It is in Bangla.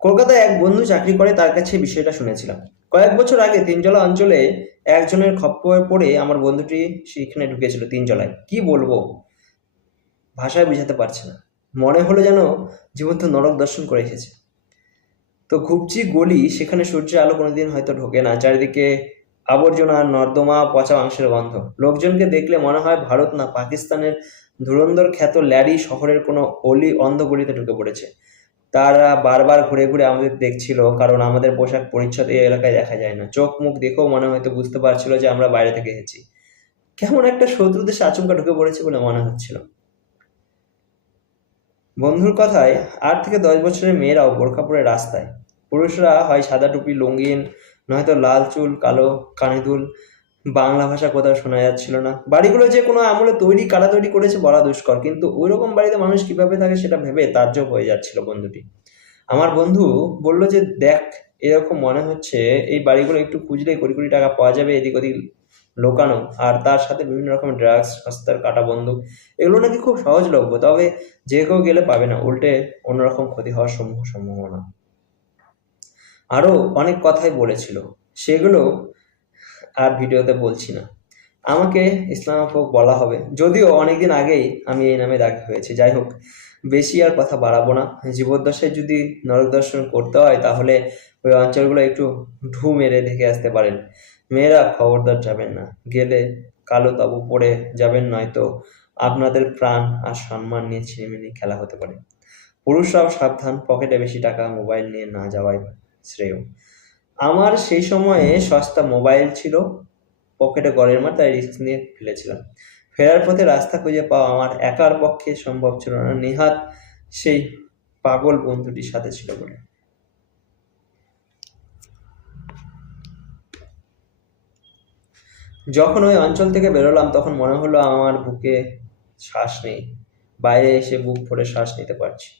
কলকাতায় এক বন্ধু চাকরি করে, তার কাছে বিষয়টা শুনেছিলাম। কয়েক বছর আগে তিনজলা অঞ্চলে একজনের খপ্পরে পড়ে আমার বন্ধুটি সেখানে ঢুকেছিল। তিনজলায় কি বলবো, ভাষায় বোঝাতে পারছে না। মনে হলো যেন জীবন্ত নরক দর্শন করে এসেছে। তো ঘুপচি গলি, সেখানে সূর্যের আলো কোনোদিন হয়তো ঢোকে না। চারিদিকে আবর্জনা, নর্দমা, পচা মাংসের গন্ধ। লোকজনকে দেখলে মনে হয় ভারত না পাকিস্তানের ধুরন্ধর খ্যাত ল্যারি শহরের কোনো অলি অন্ধ গলিতে ঢুকে পড়েছে। তারা বারবার ঘুরে ঘুরে আমাদের দেখছিল, কারণ আমাদের পোশাক পরিচ্ছদ এই এলাকায় দেখা যায় না। চোখ মুখ দেখেও মনে হয়তো বুঝতে পারছিল যে আমরা বাইরে থেকে এসেছি। কেমন একটা শত্রু দেশে আচমকা ঢুকে পড়েছে বলে মনে হচ্ছিল। বন্ধুর কথায় 8 থেকে 10 বছরের মেয়েরাও বোরকা পরে রাস্তায়। পুরুষরা হয় সাদা টুপি লুঙ্গিন, নয়তো লাল চুল, কালো কানে দুল। বাংলা ভাষা কোথাও শোনা যাচ্ছিল না। বাড়িগুলো যে কোনো আমলে তৈরি, কারা তৈরি করেছে বলা দুষ্কর, কিন্তু ওই রকম বাড়িতে মানুষ কিভাবে থাকে সেটা ভেবে তাজ্জব হয়ে যাচ্ছিল বন্ধুটি। আমার বন্ধু বলল যে, দেখ, এরকম মনে হচ্ছে এই বাড়িগুলো একটু খুঁজলেই কোটি কোটি টাকা পাওয়া যাবে এদিক ওদিক লোকানো, আর তার সাথে বিভিন্ন রকমের ড্রাগস, হস্তার কাটা বন্দুক। এগুলো নাকি খুব সহজলভ্য, তবে যে কেউ গেলে পাবে না, উল্টে অন্যরকম ক্ষতি হওয়ার সম্ভাবনা। আরো অনেক কথাই বলেছিল, সেগুলো আর ভিডিওতে বলছি না। আমাকে ইসলামোফোব বলা হবে, যদিও অনেকদিন আগেই আমি এই নামে ডাকা হয়েছে। যাই হোক, বেশি আর কথা বাড়াবো না। জীবদ্দশায় যদি নরক দর্শন করতে হয়, তাহলে ওই অঞ্চলগুলো একটু ঢু মেরে দেখে আসতে পারেন। মেয়েরা খবরদার যাবেন না, গেলে কালো তাবু পড়ে যাবেন, নয়তো আপনাদের প্রাণ আর সম্মান নিয়ে ছিনিমিনি খেলা হতে পারে। পুরুষরাও সাবধান, পকেটে বেশি টাকা, মোবাইল নিয়ে না যাওয়াই শ্রেয়। আমার সেই সময়ে সস্তা মোবাইল ছিল পকেটে, গড়ের মার, তাই রিস্ক নিয়ে ফেলেছিলাম। ফেরার পথে রাস্তা খুঁজে পাওয়া আমার একার পক্ষে সম্ভব ছিল না, নিহাত সেই পাগল বন্ধুটির সাথে ছিল বলে। যখন ওই অঞ্চল থেকে বেরোলাম, তখন মনে হলো আমার বুকে শ্বাস নেই। বাইরে এসে বুক ভরে শ্বাস নিতে পারছি।